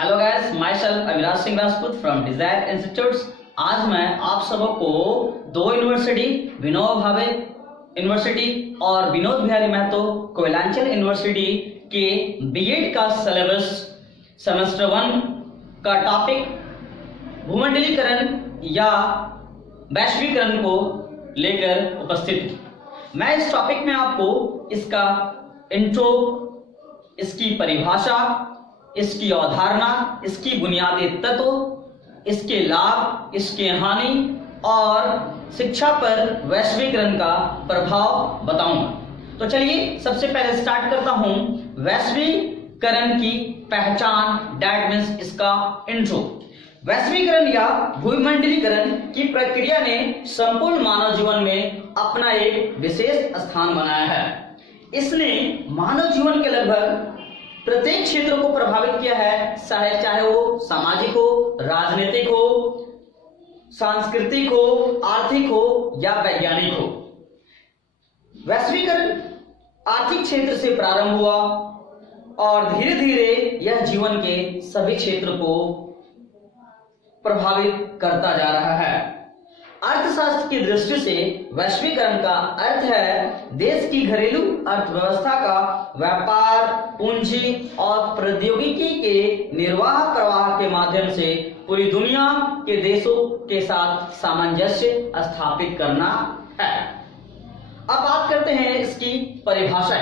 Hello guys, my self Avinash Singh Rajput from Dzire institutes. आज मैं आप सबको दो यूनिवर्सिटी, विनोबा भावे यूनिवर्सिटी और विनोद बिहारी महतो कोयलांचल यूनिवर्सिटी के बीएड का सिलेबस सेमेस्टर 1 का टॉपिक भूमंडलीकरण या वैश्वीकरण को लेकर उपस्थित हूं। मैं इस टॉपिक में आपको इसका इंट्रो, इसकी परिभाषा, इसकी अवधारणा, इसकी बुनियादी तत्व, इसके लाभ, इसके हानि और शिक्षा पर वैश्वीकरण का प्रभाव बताऊंगा। तो चलिए सबसे पहले स्टार्ट करता हूं वैश्वीकरण की पहचान, दैट मीन्स इसका इंट्रो। वैश्वीकरण या भूमंडलीकरण की प्रक्रिया ने संपूर्ण मानव जीवन में अपना एक विशेष स्थान बनाया है। इसने मानव जीवन के लगभग प्रत्येक क्षेत्र को प्रभावित किया है, चाहे वो सामाजिक हो, राजनीतिक हो, सांस्कृतिक हो, आर्थिक हो या वैज्ञानिक हो। वैश्वीकरण आर्थिक क्षेत्र से प्रारंभ हुआ और धीरे धीरे यह जीवन के सभी क्षेत्र को प्रभावित करता जा रहा है। अर्थशास्त्र की दृष्टि से वैश्वीकरण का अर्थ है देश की घरेलू अर्थव्यवस्था का व्यापार, पूंजी और प्रौद्योगिकी के निर्वाह प्रवाह के माध्यम से पूरी दुनिया के देशों के साथ सामंजस्य स्थापित करना है। अब बात करते हैं इसकी परिभाषा।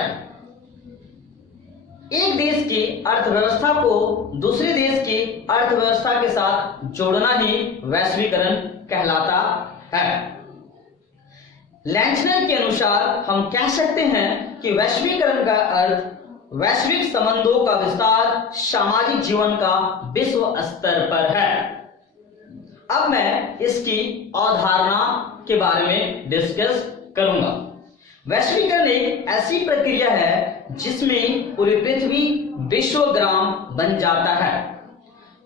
एक देश की अर्थव्यवस्था को दूसरे देश की अर्थव्यवस्था के साथ जोड़ना ही वैश्वीकरण कहलाता है। लैंचनर के अनुसार हम कह सकते हैं कि वैश्वीकरण का अर्थ वैश्विक संबंधों का विस्तार सामाजिक जीवन का विश्व स्तर पर है। अब मैं इसकी अवधारणा के बारे में डिस्कस करूंगा। वैश्वीकरण एक ऐसी प्रक्रिया है जिसमें पूरी पृथ्वी विश्वग्राम बन जाता है।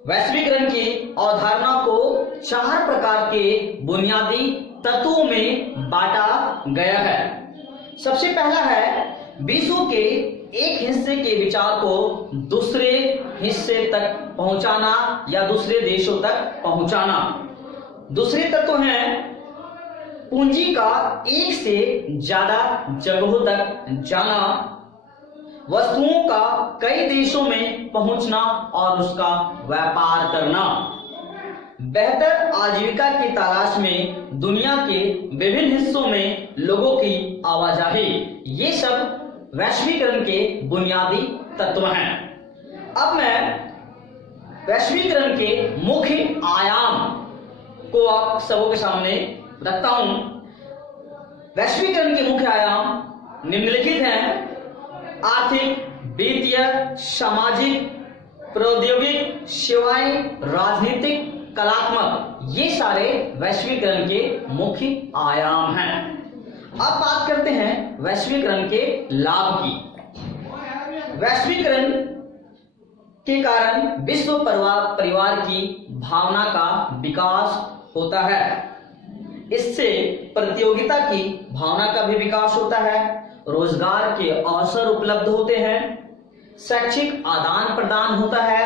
वैश्वीकरण की अवधारणा को 4 प्रकार के बुनियादी तत्वों में बांटा गया है। सबसे पहला है विश्व के एक हिस्से के विचार को दूसरे हिस्से तक पहुंचाना या दूसरे देशों तक पहुंचाना। दूसरे तत्व हैं पूंजी का एक से ज्यादा जगहों तक जाना, वस्तुओं का कई देशों में पहुंचना और उसका व्यापार करना, बेहतर आजीविका की तलाश में दुनिया के विभिन्न हिस्सों में लोगों की आवाजाही, ये सब वैश्वीकरण के बुनियादी तत्व हैं। अब मैं वैश्वीकरण के मुख्य आयाम को आप सबों के सामने रखता हूं। वैश्वीकरण के मुख्य आयाम निम्नलिखित हैं: आर्थिक, वित्तीय, सामाजिक, प्रौद्योगिक, सेवाएं, राजनीतिक, कलात्मक, ये सारे वैश्वीकरण के मुख्य आयाम हैं। अब बात करते हैं वैश्वीकरण के लाभ की। वैश्वीकरण के कारण विश्व परिवार की भावना का विकास होता है। इससे प्रतियोगिता की भावना का भी विकास होता है, रोजगार के अवसर उपलब्ध होते हैं, शैक्षिक आदान प्रदान होता है,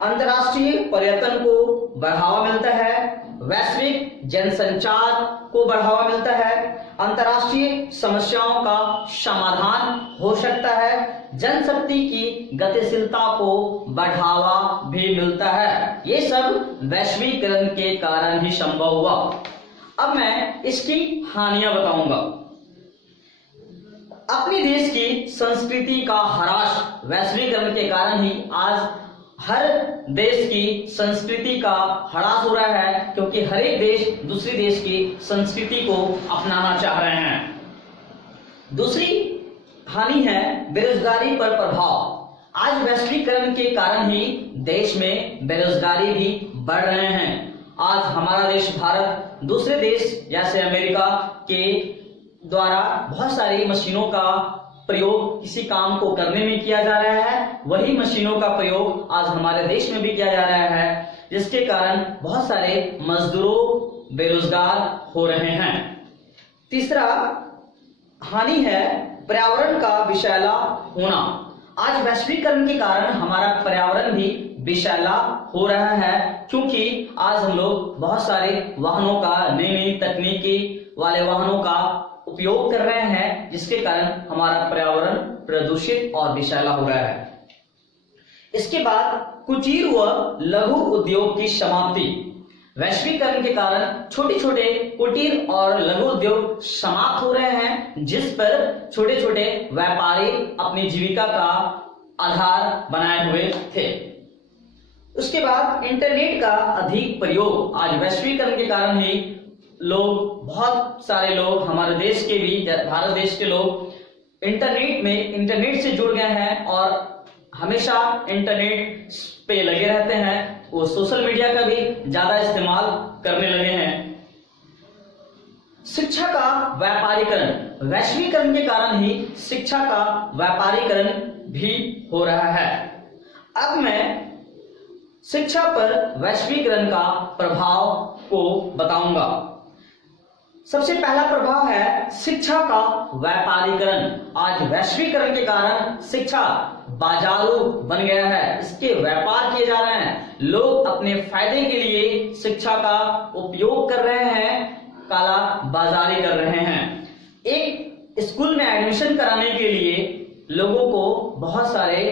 अंतर्राष्ट्रीय पर्यटन को बढ़ावा मिलता है, वैश्विक जनसंचार को बढ़ावा मिलता है, अंतर्राष्ट्रीय समस्याओं का समाधान हो सकता है, जनशक्ति की गतिशीलता को बढ़ावा भी मिलता है। ये सब वैश्वीकरण के कारण ही संभव हुआ। अब मैं इसकी हानियां बताऊंगा। अपने देश की संस्कृति का ह्रास वैश्वीकरण के कारण ही आज हर देश की संस्कृति का ह्रास हो रहा है, क्योंकि हर एक देश दूसरे देश की संस्कृति को अपनाना चाह रहे हैं। दूसरी हानि है बेरोजगारी पर प्रभाव। आज वैश्वीकरण के कारण ही देश में बेरोजगारी भी बढ़ रहे हैं। आज हमारा देश भारत दूसरे देश जैसे अमेरिका के द्वारा बहुत सारी मशीनों का प्रयोग किसी काम को करने में किया जा रहा है, वही मशीनों का प्रयोग आज हमारे देश में भी किया जा रहा है, जिसके कारण बहुत सारे मजदूरों बेरोजगार हो रहे हैं। तीसरा हानि है पर्यावरण का विषैला होना। आज वैश्वीकरण के कारण हमारा पर्यावरण भी विषैला हो रहा है, क्योंकि आज हम लोग बहुत सारे वाहनों का, नई नई तकनीकी वाले वाहनों का उपयोग कर रहे हैं, जिसके कारण हमारा पर्यावरण प्रदूषित और विषैला हो रहा है। इसके बाद कुटीर व लघु उद्योग की समाप्ति। वैश्वीकरण के कारण छोटे छोटे कुटीर और लघु उद्योग समाप्त हो रहे हैं, जिस पर छोटे छोटे व्यापारी अपनी जीविका का आधार बनाए हुए थे। उसके बाद इंटरनेट का अधिक प्रयोग। आज वैश्वीकरण के कारण ही लोग, बहुत सारे लोग, हमारे देश के भी, भारत देश के लोग इंटरनेट से जुड़ गए हैं और हमेशा इंटरनेट पे लगे रहते हैं। वो सोशल मीडिया का भी ज्यादा इस्तेमाल करने लगे हैं। शिक्षा का व्यापारीकरण। वैश्वीकरण के कारण ही शिक्षा का व्यापारीकरण भी हो रहा है। अब मैं शिक्षा पर वैश्वीकरण का प्रभाव को बताऊंगा। सबसे पहला प्रभाव है शिक्षा का व्यापारीकरण। आज वैश्वीकरण के कारण शिक्षा बाजारू बन गया है, इसके व्यापार किए जा रहे हैं। लोग अपने फायदे के लिए शिक्षा का उपयोग कर रहे हैं, काला बाजारी कर रहे हैं। एक स्कूल में एडमिशन कराने के लिए लोगों को बहुत सारे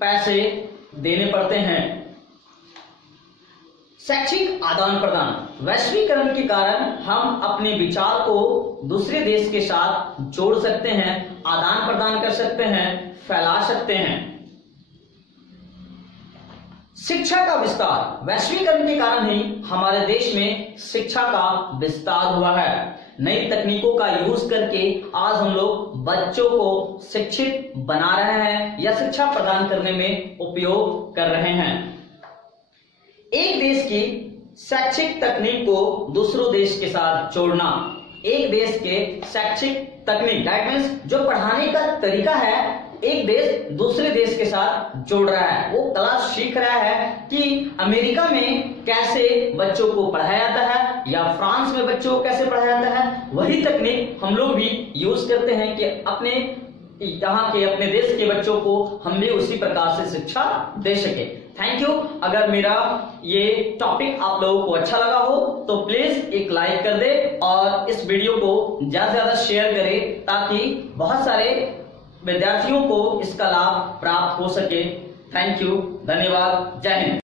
पैसे देने पड़ते हैं। शैक्षिक आदान प्रदान। वैश्वीकरण के कारण हम अपने विचार को दूसरे देश के साथ जोड़ सकते हैं, आदान प्रदान कर सकते हैं, फैला सकते हैं। शिक्षा का विस्तार। वैश्वीकरण के कारण ही हमारे देश में शिक्षा का विस्तार हुआ है। नई तकनीकों का यूज करके आज हम लोग बच्चों को शिक्षित बना रहे हैं या शिक्षा प्रदान करने में उपयोग कर रहे हैं। एक देश की शैक्षिक तकनीक को दूसरों देश के साथ जोड़ना। एक देश के शैक्षिक तकनीक, दैट मीन्स जो पढ़ाने का तरीका है, एक देश दूसरे देश के साथ जोड़ रहा है। वो क्लास सीख रहा है कि अमेरिका में कैसे बच्चों को पढ़ाया जाता है या फ्रांस में बच्चों को कैसे पढ़ाया जाता है। वही तकनीक हम लोग भी यूज करते हैं कि अपने यहाँ के, अपने देश के बच्चों को हम भी उसी प्रकार से शिक्षा दे सके। Thank you. अगर मेरा ये टॉपिक आप लोगों को अच्छा लगा हो तो प्लीज एक लाइक कर दे और इस वीडियो को ज्यादा से ज्यादा शेयर करें, ताकि बहुत सारे विद्यार्थियों को इसका लाभ प्राप्त हो सके। थैंक यू, धन्यवाद, जय हिंद।